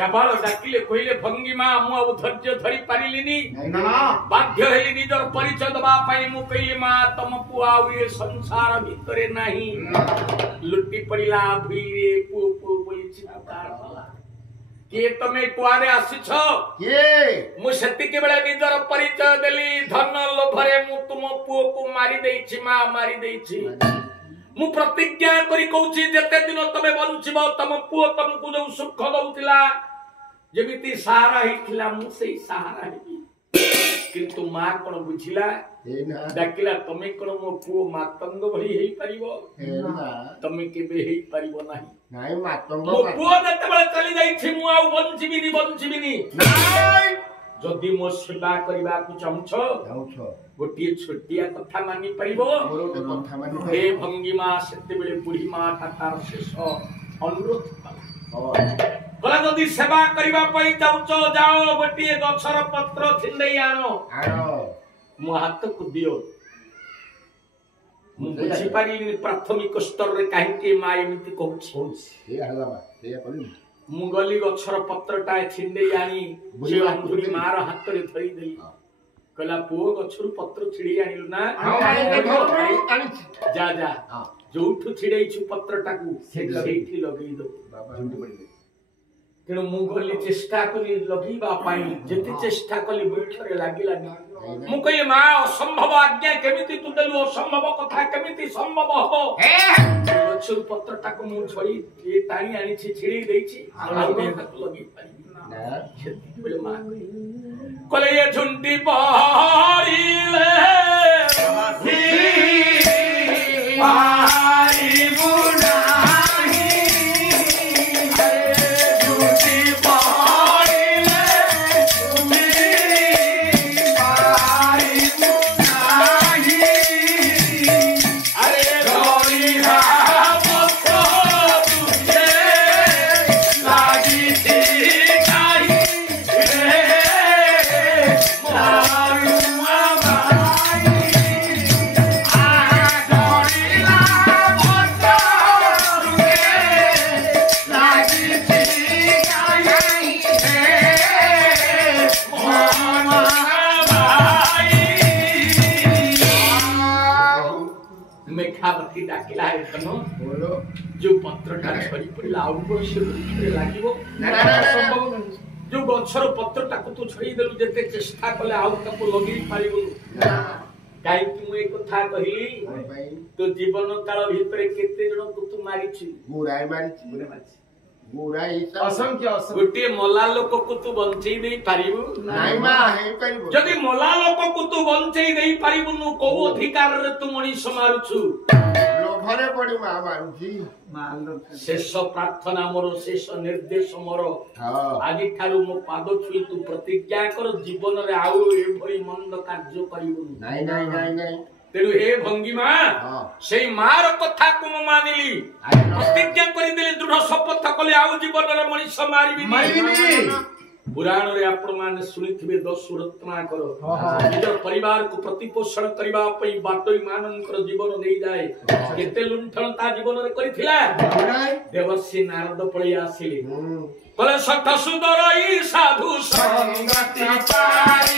जबाल डाकिले कहले भंगिमा मु अब धैर्य धरी पारिलिनी बाध्य हेली निजर परिचय दबा पाई मु कहले मा तम पुआ ए संसार भितरे नाही लुटी पड़िला भीरे पु पु बोली चित्कार भला के तमे कुआरे आसी छ के मु सत्य के बेला निजर परिचय देली धन लोभरे मु तुम पुओ को मारी देछि मा मारी देछि मु प्रतिज्ञा करी कहूची जते दिन तमे बंचिबो तम पुओ तुमको जो सुख दउतिला जेमिति सहारा हिथिला मु सेई सहारा हेबी किंतु मा कोन बुझिला डाकिला तमे कोन मो पुओ मातंग भली हेई परिबो तमे केबे हेई परिबो नाही नाही मातंग मो पुओ जते बेला चली जाई छि मु आउ बंचिबिनी नाही जदि मो सेवा करबा को चाहूछ गोटिए छोटिया कथा मानि परिबो कथा मानि हे भंगिमा सेते बेले बुढ़ी मा ठातार शेष अनुरोध कला जदि सेवा करबा पई चाहूछ जाओ गोटिए गछर पत्र छिंडई आनो मो हाथ को दियो मु बुझी पारी प्राथमिक स्तर रे काहे के मा एमिति कहूछ हे हला बा हे करी मु गली गछर पत्रटा छिंडई आनी जे अंधुरी मार हाथ रे धरी देली कला पुओ गछरु पत्र छिड़ी आनिलु ना जा जा जोठु छिड़ै छु पत्रटाकू सेठी लगेई दो बाबा झुंडी पड़ी तेणु मु गली चेष्टा कली लगीबा पाई जेते चेष्टा कली बुठरे लागिला मु कहि मा असंभव आज्ञा केमिति तू देलु असंभव कथा केमिति संभव हबो गछरु पत्रटाकू मु छड़ी ए टाणी आनी छि छिड़ी देई छि आउ ताकू लगी पारी ना खेती बेले मा कले ये झुंडी पहाड़ीले पारी बुनाही झुंडी पहाड़ीले पारी बुनाही अरे गौरी रामतो तुझे लागी थी डाकिला है तनो बोलो जो पत्रटा छड़ी पड़िला आउ को से उठरे लागिवो संभव जो गछर पत्रटा को तू छड़ी देलु जते चेष्टा कले आउ ताको लगी पारिबो काई कि मु एक कथा कहिली तो जीवन काल भितरे केते जण को तू मारिछि गुराई मारिछि गुराई असंख्य गोटे मला लोक को तू बंचई देई पारिबु नाइ मा हे पारिबु जदि मला लोक को तू बंचई देई पारिबु नु को अधिकार रे तू मनीष मारुछु लोभरे पड़ी मा मारुछि शेष प्रार्थना मोर शेष निर्देश मोर आदि ठारू मो पाद छुई तू प्रतिज्ञा कर जीवन रे आउ ए भई मंद कार्य करिबु नाइ तेणु हे भंगिमा से मार कथा को मानिली प्रतिज्ञा कर दृढ़ शपथ कले आउ जीवन रे मनीष मारिबिनी पुराण रे आपण माने सुनिथिबे 10 रत्नाकर निज परिवार को प्रतिपोषण करबा पई बाटोई माननकर जीवन नै जाय केते लुंठन ता जीवन रे करिथिला देवर्षि नारद पळी आसिले कले सठ सुंदरई साधु संगति पाई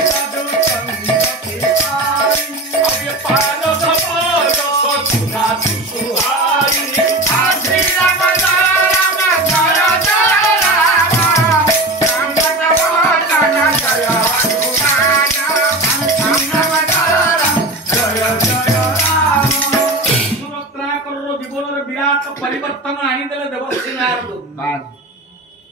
साधु संगति पाई अब ये पाद सपद ବାସ୍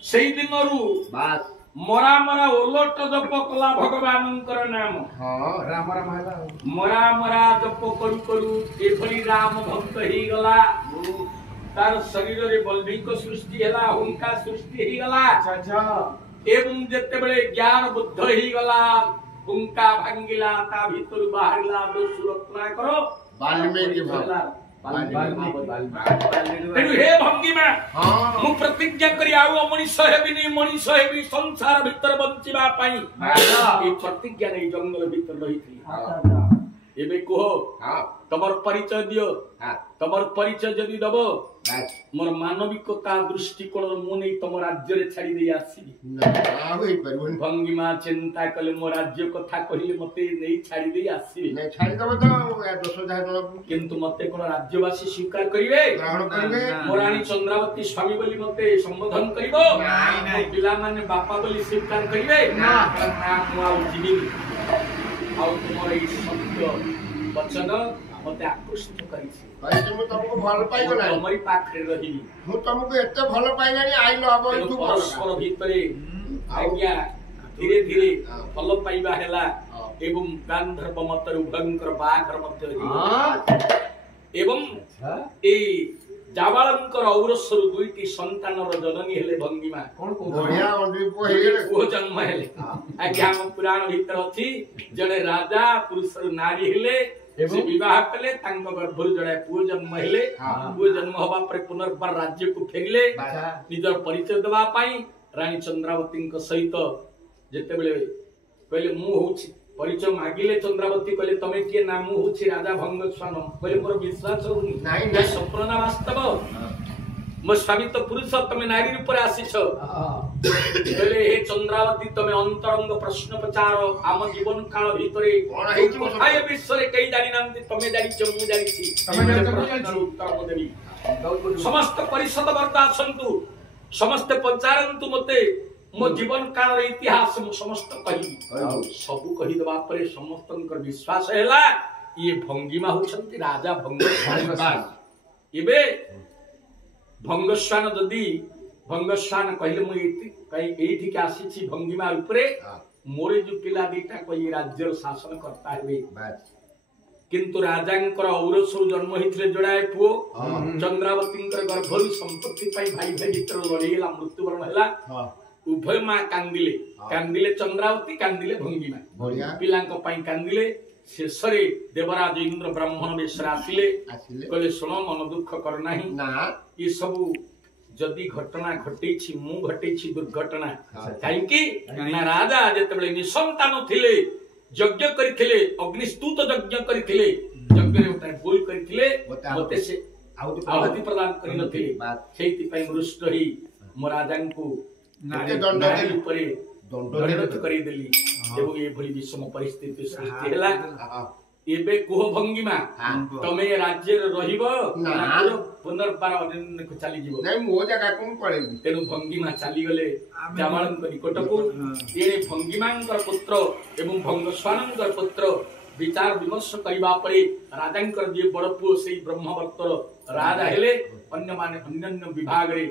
ସେଇ ଦିନରୁ ବାସ୍ ମରା ମରା ଓଲଟ ଜପ କଲା ଭଗବାନଙ୍କର ନାମ। ହଁ ରାମ ରାମ ହେଲା ମରା ମରା ଜପ କରୁ କରୁ ଏଭଳି ରାମ ଭକ୍ତ ହେଇଗଲା। ତାର ଶରୀରରେ ବଲ୍ଲଭିକ ସୃଷ୍ଟି ହେଲା, ହୁଙ୍କା ସୃଷ୍ଟି ହେଇଗଲା। ଆଚ୍ଛା ଏବଂ ଯେତେବେଳେ ଜ୍ଞାନ ବୁଦ୍ଧ ହେଇଗଲା, ହୁଙ୍କା ଭାଙ୍ଗିଲା, ତା ଭିତରୁ ବାହାରିଲା ଦସ୍ୟୁ ରତ୍ନାକର ବାଲ୍ମୀକି ଭାବ। ତେଣୁ ହେ ଭଙ୍ଗିମା, ହଁ ମୁଁ ପ୍ରତିଜ୍ଞା କରି ଆଉ ମଣିଷ ହେବିନି, ମଣିଷ ହେବି ସଂସାର ଭିତରେ ବଞ୍ଚିବା ପାଇଁ। এই ପ୍ରତିଜ୍ଞା ନେଇ ଜଙ୍ଗଲ ଭିତରେ ରହିଥିଲି। ଏବେ କୁହ ହଁ ତମର ପରିଚୟ ଦିଅ। ହଁ ତମର ପରିଚୟ ଯଦି ଦବ, ବାସ୍ ମୋର ମାନବିକତା ଦୃଷ୍ଟିକୋଣରୁ ମୁଁ ନେଇ ତମ ରାଜ୍ୟରେ ଛାଡି ଦେଇ ଆସିବି। ନା ହେଇପାରିବନି। ଭଙ୍ଗିମା ଚିନ୍ତା କଲେ ମୋ ରାଜ୍ୟ କଥା କହିଲେ ମତେ ନେଇ ଛାଡି ଦେଇ ଆସିବେ, ନାଇଁ ଛାଡ଼ିଦବ ତ ଦୋଷ ଯାହା ଜଣାକୁ କିନ୍ତୁ ମତେ କଣ ରାଜ୍ୟବାସୀ ସ୍ୱୀକାର କରିବେ? ଗ୍ରହଣ କରିବେ। ମୋ ରାଣୀ ଚନ୍ଦ୍ରାବତୀ ସ୍ୱାମୀ ବୋଲି ମତେ ସମ୍ବୋଧନ କରିବ? ନାଇଁ, ମୋ ପିଲାମାନେ ବାପା ବୋଲି ସ୍ୱୀକାର କରିବେ? ନା, ମୁଁ ଆଉ ଯିବିନି। ଆଉ ତୁମର ଏଇ ସତ୍ୟ ବଚନ ମତେ ଆକୃଷ୍ଟ କରିଛି। କହିଛି ମୁଁ ତମକୁ ଭଲ ମୁଁ ପାଇଗଲାଣି। ତମରି ପାଖରେ ରହିବି। ମୁଁ ତମକୁ ଏତେ ଭଲ ପାଇଲାଣି ଆଇଲ ହବ ତେଣୁ ଏଠୁ ପରସ୍ପର ଭିତରେ ଆଜ୍ଞା ଧୀରେ ଧୀରେ ଭଲ ପାଇବା ହେଲା ଏବଂ ଗାନ୍ଧର୍ବ ମତରେ ଉଭୟଙ୍କର ବାହାଘର ମଧ୍ୟ ହେଲା। ଏବଂ ଏଇ ଜାବାଳଙ୍କର ଔରସରୁ ଦୁଇଟି ସନ୍ତାନର ଜନନୀ ହେଲେ ଭଙ୍ଗିମା। ବଢିଆ ଅଣ୍ଡି ପୁଅ ହେଇଗଲେ। ପୁଅ ଜନ୍ମ ହେଲେ। ଆଜ୍ଞା ଆମ ପୁରାଣ ଭିତରେ ଅଛି, ଜଣେ ରାଜା ପୁରୁଷରୁ ନାରୀ ହେଲେ, ସେ ବିବାହ କଲେ, ତାଙ୍କ ଗର୍ଭରୁ ଜଣେ ପୁଅ ଜନ୍ମ ହେଲେ। ପୁଅ ଜନ୍ମ ହବା ପରେ ପୁନର୍ବାର ରାଜ୍ୟକୁ ଫେରିଲେ ନିଜର ପରିଚୟ ଦେବା ପାଇଁ। ରାଣୀ ଚନ୍ଦ୍ରାବତୀଙ୍କ ସହିତ ଯେତେବେଳେ କହିଲେ ମୁଁ ହଉଛି, ପରିଚୟ ମାଗିଲେ ଚନ୍ଦ୍ରାବତୀ କହିଲେ ତମେ କିଏ? ନା ମୁଁ ହଉଛି ରାଜା ଭଙ୍ଗସ୍ୱାନ। କହିଲେ ମୋର ବିଶ୍ୱାସ ହଉନି, ନାଇଁ, ଏହା ସ୍ୱପ୍ନ ନା ବାସ୍ତବ? ମୋ ସ୍ୱାମୀ ତ ପୁରୁଷ, ତମେ ନାରୀ ରୂପରେ ଆସିଛ। କହିଲେ ହେ ଚନ୍ଦ୍ରାବତୀ, ତମେ ଅନ୍ତରଙ୍ଗ ପ୍ରଶ୍ନ ପଚାର। ଆମ ଜୀବନ କାଳ ଭିତରେ କଣ ହେଇଛି ମୋ କଥା ଏ ବିଷୟରେ କେହି ଜାଣିନାହାନ୍ତି, ତମେ ଜାଣିଛ, ମୁଁ ଜାଣିଛି। ତମେ ଜାଣିଛ, ମୁଁ ପ୍ରଶ୍ନର ଉତ୍ତର ମୁଁ ଦେବି। ସମସ୍ତ ପରିଷଦ ବର୍ତ୍ତା ଆସନ୍ତୁ, ସମସ୍ତେ ପଚାରନ୍ତୁ ମତେ ମୋ ଜୀବନ କାଳର ଇତିହାସ ମୁଁ ସମସ୍ତ କହିବି। ସବୁ କହିଦେବା ପରେ ସମସ୍ତଙ୍କର ବିଶ୍ୱାସ ହେଲା ଇଏ ଭଙ୍ଗିମା ହଉଛନ୍ତି ରାଜା ଭଙ୍ଗସ୍ୱାନ। ଏବେ ଭଙ୍ଗସ୍ୱାନ ଯଦି ଭଙ୍ଗସ୍ୱାନ କହିଲେ ମୁଁ ଏଇଠିକି ଆସିଛି ଭଙ୍ଗିମା ରୂପରେ, ମୋର ଯୋଉ ପିଲା ଦିଟା କହି ରାଜ୍ୟର ଶାସନ କର୍ତ୍ତା ହେବେ। କିନ୍ତୁ ରାଜାଙ୍କର ଔରସରୁ ଜନ୍ମ ହେଇଥିଲେ ଯୋଡ଼ାଏ ପୁଅ। ଚନ୍ଦ୍ରାବତୀଙ୍କର ଗର୍ଭରୁ ସମ୍ପତ୍ତି ପାଇଁ ଭାଇ ଭାଇ ଭିତରେ ଲଢେଇ ହେଲା, ମୃତ୍ୟୁବରଣ ହେଲା। ଉଭୟ ମା କାନ୍ଦିଲେ, କାନ୍ଦିଲେ ଚନ୍ଦ୍ରାବତୀ, କାନ୍ଦିଲେ ଭଙ୍ଗିମା। ପିଲାଙ୍କ ପାଇଁ କାନ୍ଦିଲେ। ଶେଷରେ ଦେବରାଜ ଇନ୍ଦ୍ର ବ୍ରାହ୍ମଣ ବେଶରେ ଆସିଲେ, କହିଲେ ଶୁଣ, ମନ ଦୁଃଖ କର ନାହିଁ। ଏ ସବୁ ଯଦି ଘଟଣା ଘଟେଇଛି, ମୁଁ ଘଟେଇଛି ଦୁର୍ଘଟଣା। କାହିଁକି ନା ରାଜା ଯେତେବେଳେ ନିଃସନ୍ତାନ ଥିଲେ, ଯଜ୍ଞ କରିଥିଲେ, ଅଗ୍ନିସ୍ତୁତ ଯଜ୍ଞ କରିଥିଲେ, ଯଜ୍ଞରେ ଗୋଟେ ଭୁଲ କରିଥିଲେ, ମତେ ସେ ଆହୁତି ପ୍ରଦାନ କରିନଥିଲେ। ସେଇଥିପାଇଁ ମୃଷ୍ଟ ହେଇ ମୋ ରାଜାଙ୍କୁ ନାରୀ ଉପରେ ଦଣ୍ଡରୋଧ କରିଦେଲି ଏବଂ ଏଭଳି ବିଷମ ପରିସ୍ଥିତି ସୃଷ୍ଟି ହେଲା। ଏବେ କୁହ ଭଙ୍ଗିମା, ତମେ ରାଜ୍ୟରେ ରହିବ ନା ପୁନର୍ବାର ଅରଣ୍ୟକୁ ଚାଲିଯିବ? ମୋ ଜାଗାକୁ ମୁଁ ପଳେଇବି। ତେଣୁ ଭଙ୍ଗିମା ଚାଲିଗଲେ ଜାବାଳଙ୍କ ନିକଟକୁ। ଏଣେ ଭଙ୍ଗିମାଙ୍କର ପୁତ୍ର ଏବଂ ଭଙ୍ଗସ୍ୱାନଙ୍କର ପୁତ୍ର ବିଚାର ବିମର୍ଶ କରିବା ପରେ ରାଜାଙ୍କର ଯିଏ ବଡ ପୁଅ ସେଇ ବ୍ରହ୍ମବର୍ତ୍ତର ରାଜା ହେଲେ, ଅନ୍ୟମାନେ ଅନ୍ୟାନ୍ୟ ବିଭାଗରେ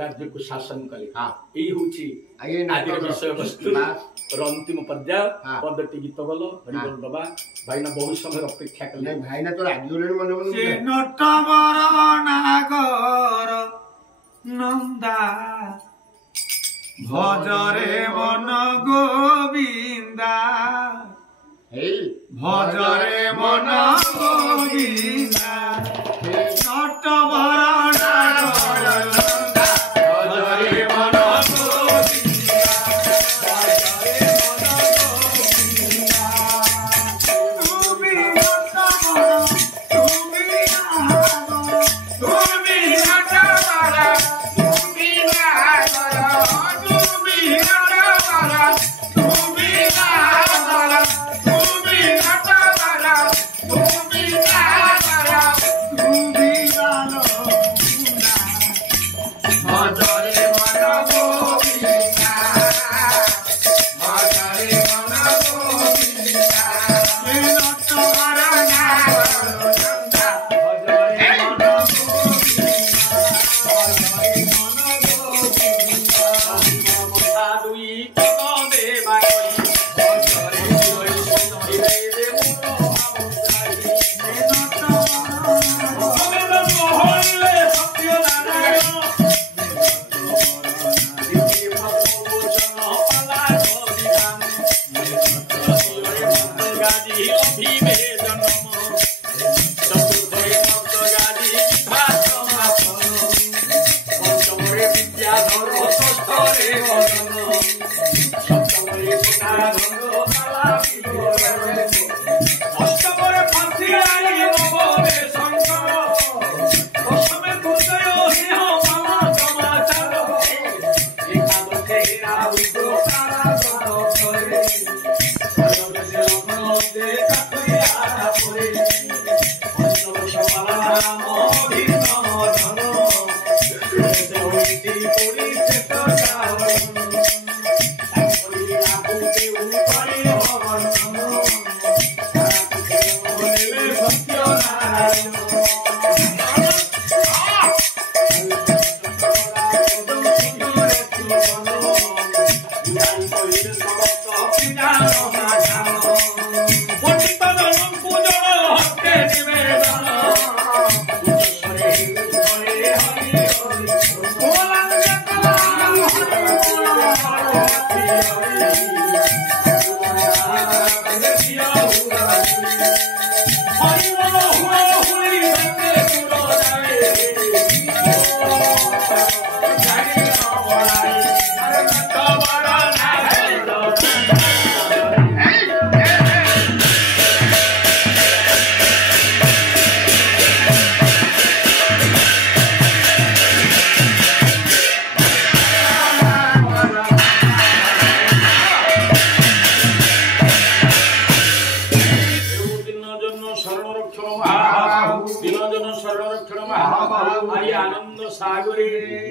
ରାଜ୍ୟକୁ ଶାସନ କଲେ। ଏଇ ହଉଛି ଆଜିର ବିଷୟବସ୍ତୁ। ଅନ୍ତିମ ପର୍ଯ୍ୟାୟ ପଦଟି ଗୀତ ଗଲ ହରିବଲ ଦବା। ଭାଇନା ବହୁ ସମୟ ଅପେକ୍ଷା କଲେ। ଭାଇନା ତ ରାଗିଗଲେଣି ମନେ ମନେ। ନଟବର ନାଗର ନନ୍ଦା ଭଜରେ ମନ ଗୋବିନ୍ଦା, ଭଜରେ ମନ ଗୋବିନ୍ଦା, ନଟବର ନାଗର ନନ୍ଦା, ଭଜରେ ମନ ଗୋବିନ୍ଦା, ଭଜରେ ମନ ଗୋବିନ୍ଦା। ତୁମି ନଟବର, ତୁମି ନାଗର, ତୁମି ନଟବର, ତୁମି ନାଗର, ତୁମି ନଟବର, ତୁମି ନାଗର, ତୁମି ନଟବର, ତୁମି ନାଗର। দিনজন সর্বরক্ষণ মহাবাহু আই আনন্দ সাগরে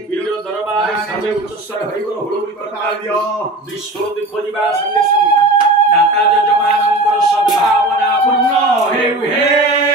বীর দরবারে সবে উচ্চস্বর হরিবল হুড়ুড়ি করতালিয় বিশ্ব দুঃখ ଯିବା সঙ্গে সঙ্গে দাতা যজমানଙ୍କର সদ্ভাবনা পূর্ণ হেউ হে